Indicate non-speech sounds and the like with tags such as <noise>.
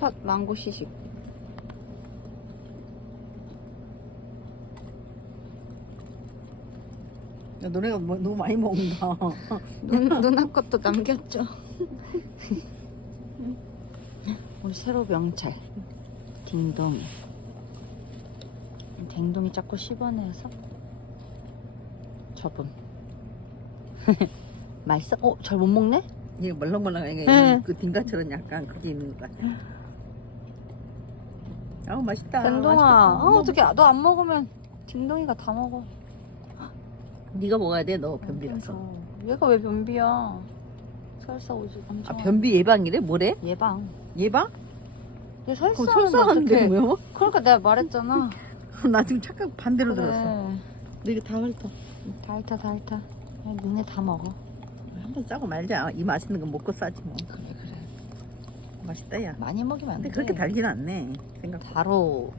첫 망고 시식. 야, 너네가 뭐, 너무 많이 먹는다. <laughs> 눈, 누나 것도 남겼죠. <laughs> 우리 새로 명찰. 딩동이. 딩동이 자꾸 씹어내서 접음. <laughs> 맛있어? 어, 잘 못 먹네? 이게 멀렁멀렁하게 응. 그 딩가처럼 약간 그게 있는 것 같아. 아우 맛있다. 딩동아, 맛있겠다. 어, 어떻게 너 안 먹으면 딩동이가 다 먹어. 네가 먹어야 돼. 너 변비라서. 얘가 왜 변비야? 설사 오지. 아 변비 예방이래? 뭐래? 예방. 예방? 얘 그럼 설사하는데 먹어? 그러니까 내가 말했잖아. <laughs> 나 지금 착각 반대로 들었어. 너 이거 다 훑어. 다 핥아 다 핥아. 야, 너네 다 먹어. 한번 싸고 말자. 이 맛있는 거 먹고 싸지 뭐. 그래. 맛있다 야. 많이 먹이면 안 근데 돼. 그렇게 달진 않네. 생각. 바로